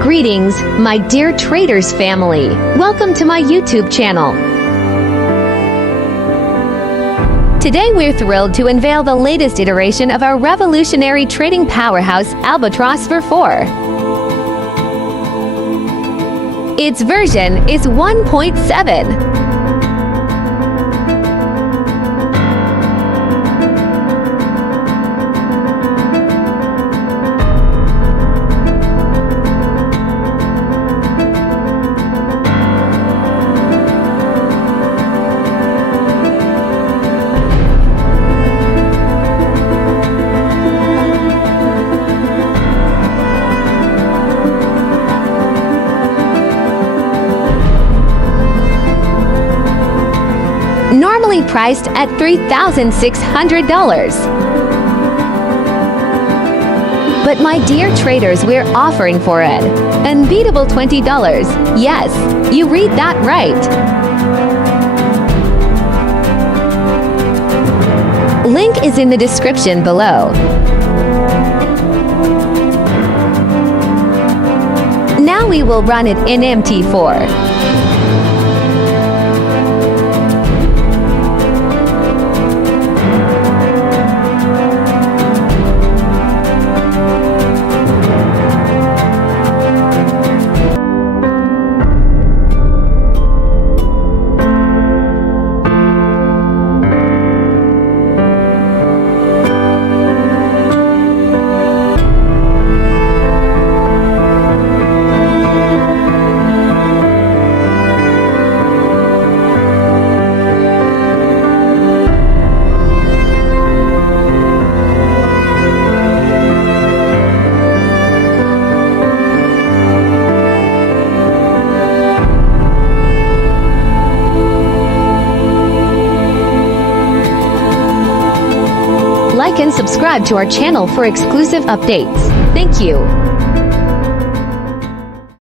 Greetings, my dear traders family. Welcome to my YouTube channel. Today we're thrilled to unveil the latest iteration of our revolutionary trading powerhouse, Albatross ver4. Its version is 1.7. Normally priced at $3,600. But my dear traders, we're offering for it unbeatable $20. Yes, you read that right. Link is in the description below. Now we will run it in MT4. Like and subscribe to our channel for exclusive updates. Thank you.